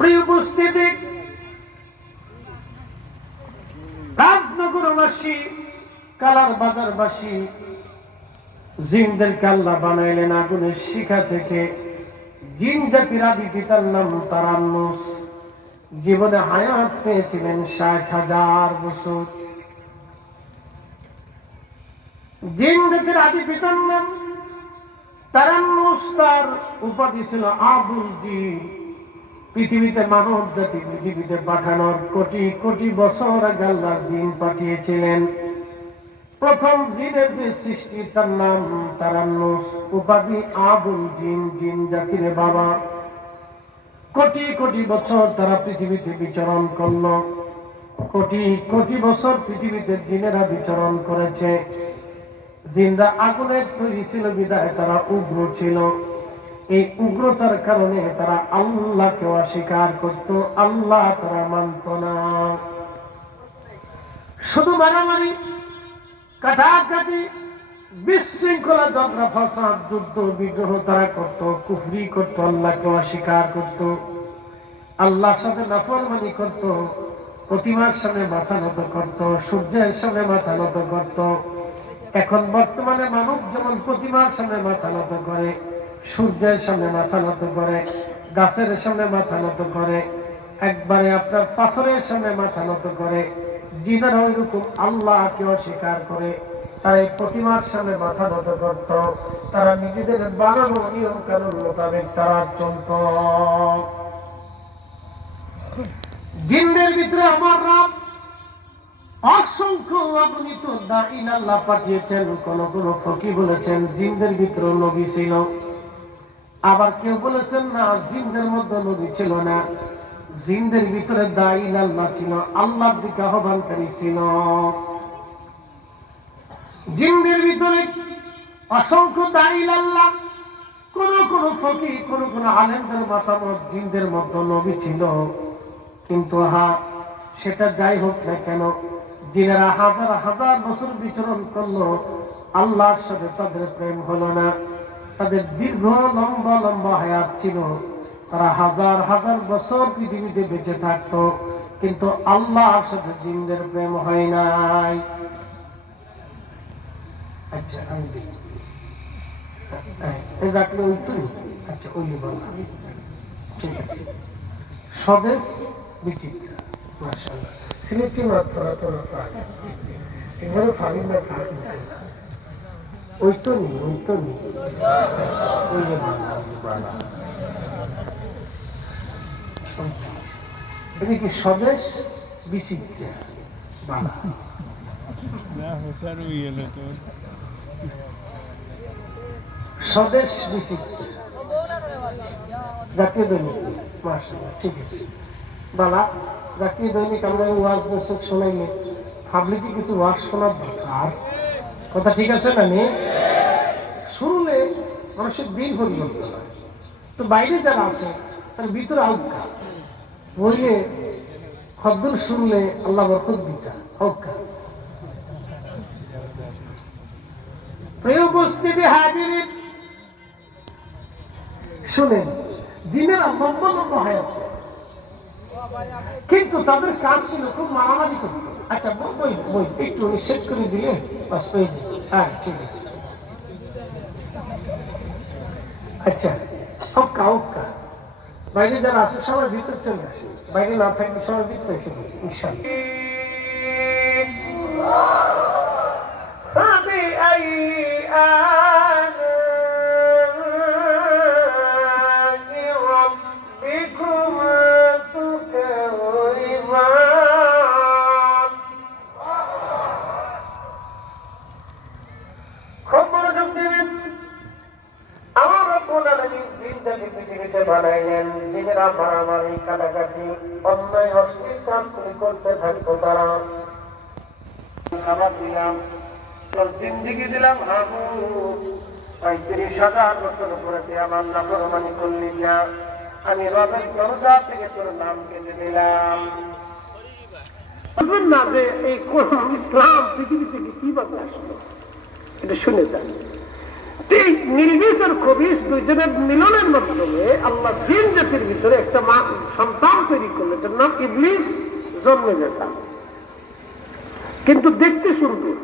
প্রিয় উপস্থিতি, রাজনগরবাসী, কালার বাজারবাসী, জিনদেরকে আল্লাহ বানাইলেন আগুনের শিখা থেকে। জিন জাতির আদি পিতার নাম তারান্নুস। জীবনে হায়াত পেয়েছিলেন ৬০,০০০ বছর। জিন জাতির আদি পিতার নাম তারান্নুস, তার উপাধি ছিল আবুল জিন। পৃথিবীতে মানব জাতি পৃথিবীতে পাঠানোর কোটি কোটি বছর আগে আল্লাহ জিন পাঠিয়েছিলেন। প্রথম জিনের যে সৃষ্টি তার নাম তারান্নুস, উপাধি আবুল জিন, জিন জাতির বাবা। কোটি কোটি বছর তারা পৃথিবীতে বিচরণ করল। কোটি কোটি বছর পৃথিবীতে জিনেরা বিচরণ করেছে। জিনরা আগুনের তৈরি ছিল বিধায় তারা উগ্র ছিল। এই উগ্রতার কারণে তারা আল্লাহকে অস্বীকার করত, আল্লাহ তারা মানত না। শুধু মারামারি, কাটাকাটি, বিশৃঙ্খলা, ঝগড়া ফাসাদ, যুদ্ধ বিগ্রহ তারা করত, কুফরি করত, আল্লাহকে অস্বীকার করত, আল্লাহর সাথে নাফরমানি করত, প্রতিমার সামনে মাথা নত করত, সূর্যের সামনে মাথা নত করত। এখন বর্তমানে মানব যেমন প্রতিমার সামনে মাথা নত করে, সূর্যের সামনে মাথা নত করে, গাছের সামনে মাথা নত করে, একবারে আপনার পাথরের সামনে মাথা নত করে, জিনেরা ওইরকম আল্লাহকে অস্বীকার করে তারা এই প্রতিমার সামনে মাথা নত করত। তারা নিজেদের বানানো নিয়ম কানুন মোতাবেক তারা চলত। জিনদের ভিতরে আমার রব অসংখ্য অগণিত দাঈন আল্লাহ পাঠিয়েছেন। কোন কোন ফকিহ বলেছেন জিনদের ভিতরে নবী ছিল, আবার কেউ বলেছেন না, জিনদের মধ্যে নবী ছিল না। জিনদের ভিতরে দাঈন আল্লাহ ছিল, আল্লাহর দিকে আহ্বানকারী ছিল। জিনদের ভিতরে অসংখ্য দাঈন আল্লাহ। কোন কোন ফকিহ, কোন কোন আলেমদের মতামত জিনদের মধ্যে নবী ছিল। কিন্তু সেটা যাই হোক না কেন, জিনেরা হাজার হাজার বছর বিচরণ করলো, আল্লাহর সাথে তাদের প্রেম হলো না। তাদের দীর্ঘ লম্বা লম্বা হায়াত ছিল, তারা হাজার হাজার বছর পৃথিবীতে বেঁচে থাকতো, কিন্তু আল্লাহর সাথে জিনদের প্রেম হয় নাই। আচ্ছা আমি রাখলে উত্তর। আচ্ছা ওই বললাম, ঠিক আছে। স্বদেশ বিচিত্র, মাশাআল্লাহ। সিলেক্টিভ থোড়া থোড়া ফাঁক, এবারে ফাঁকি না ফাঁক না, ওই তো নেই, ওই তো নেই, ওই বালা। এটা কি স্বদেশ বিচিত্র বালা? স্বদেশ বিচিত্র জাতীয় দৈনিক, মাশাআল্লাহ, ঠিক আছে বালা। জাতীয় দৈনিক আমরা ওয়াজ দর্শক শোনাইলে পাবলিকে কিছু ওয়াজ শোনার দরকার, কথা ঠিক আছে না? শুনলে মানুষের দিন পরিবর্তন হয়। তো বাইরে যারা আছে তার ভিতরে আউকা বইলে খদ্দর শুনলে আল্লাহ বরকত দিতা আউকা। প্রিয় উপস্থিতি হাজিরিন, শুনেন, জিনেরা লম্বা লম্বা হায়াত, কিন্তু তাদের কাজ ছিল খুব মারামারি করত। আচ্ছা বই বই একটু সেট করে দিলে বাস হয়ে যাবে। হ্যাঁ ঠিক আছে। আচ্ছা হক্কা হক্কা, বাইরে যারা আছে সবাই ভিতর চলে আসে, বাইরে না থাকলে সবাই ভিতরে এসে বলি পৃথিবীতে বানাইলেন। জিনেরা মারামারি, কাটাকাটি, অন্যায় অশ্লীল কাজগুলি করতে থাকতো। তারা খাবার দিলাম, তোর জিন্দিগি দিলাম ৩৫,০০০ বছর পরে আমার নাফরমানি করলি না, আমি রবের দরজা থেকে তোর নাম কেটে দিলাম। বলবেন না যে এই ইসলাম পৃথিবী থেকে কিভাবে আসলো, এটা শুনে যান। এই নির্বিষ আর খবিশ দুইজনের মিলনের মাধ্যমে আল্লাহ জিন জাতির ভিতরে একটা সন্তান তৈরি করলেন, যার নাম ইবলিস জন্মে গেছে। কিন্তু দেখতে সুন্দর।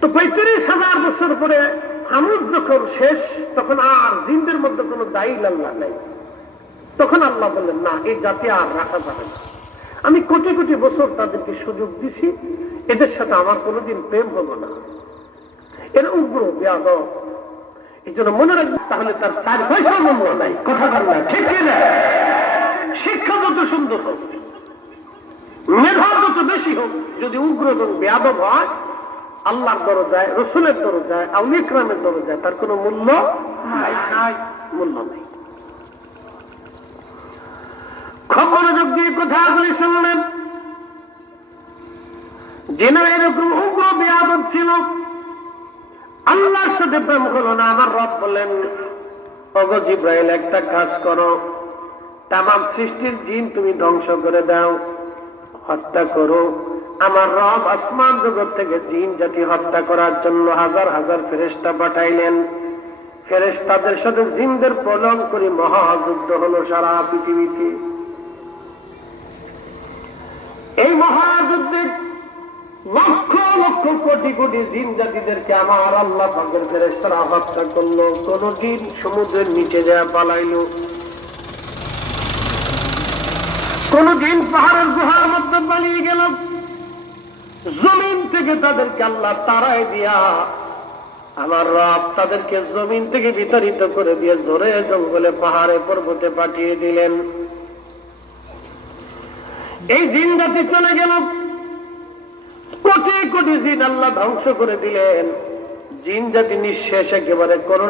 তো 35,000 বছর পরে আমুদ যখন শেষ, তখন আর জিনদের মধ্যে কোনো দায়ী আল্লাহ নেই। তখন আল্লাহ বললেন, না, এই জাতি আর রাখা যাবে না। আমি কোটি কোটি বছর তাদেরকে সুযোগ দিছি, এদের সাথে আমার কোনোদিন প্রেম হলো না। এর উগ্র বেয়াদব, এই জন্য মনে রাখবে, তাহলে তার 4 পয়সা মূল্য নাই। কথা বল না, ঠিক না? শিক্ষা যত সুন্দর হোক, মেধা যত বেশি হোক, যদি উগ্র এবং বেয়াদব হয়, আল্লাহর দরজায়, রসুলের দরজায়, আউলিয়া ইকরামের দরজায় তার কোনো মূল্য নাই, মূল্য নেই। খুব মনোযোগ দিয়ে কথাগুলি শুনলেন। যিনি এরকম উগ্র বেয়াদব ছিল, আল্লাহর সাথে প্রেম হলো না। আমার রব বললেন, ওগো জিব্রাইল, একটা কাজ করো, তামাম সৃষ্টির জিন তুমি ধ্বংস করে দাও, হত্যা করো। আমার রব আসমান জগৎ থেকে জিন জাতি হত্যা করার জন্য হাজার হাজার ফেরেশতা পাঠাইলেন। ফেরেশতাদের সাথে জিনদের প্রলয় করে মহাযুদ্ধ হলো সারা পৃথিবীতে। এই মহাযুদ্ধে লক্ষ লক্ষ কোটি কোটি জিন জাতিদেরকে আমার আল্লাহ পাকের ফেরেশতারা হত্যা করলো। কোন জিন সমুদ্রের নিচে যায় পালাইলো, কোন জিন পাহাড়ের গুহার মধ্যে পালিয়ে গেল। জমিন থেকে তাদেরকে আল্লাহ তাড়ায় দিয়া আমার রব তাদেরকে জমিন থেকে বিতাড়িত করে দিয়ে জোরে জঙ্গলে পাহাড়ে পর্বতে পাঠিয়ে দিলেন। এই জিন জাতি চলে গেল, কোটি কোটি জিন আল্লাহ ধ্বংস করে দিলেন। জিন জাতি নিঃশেষ একেবারে। কোন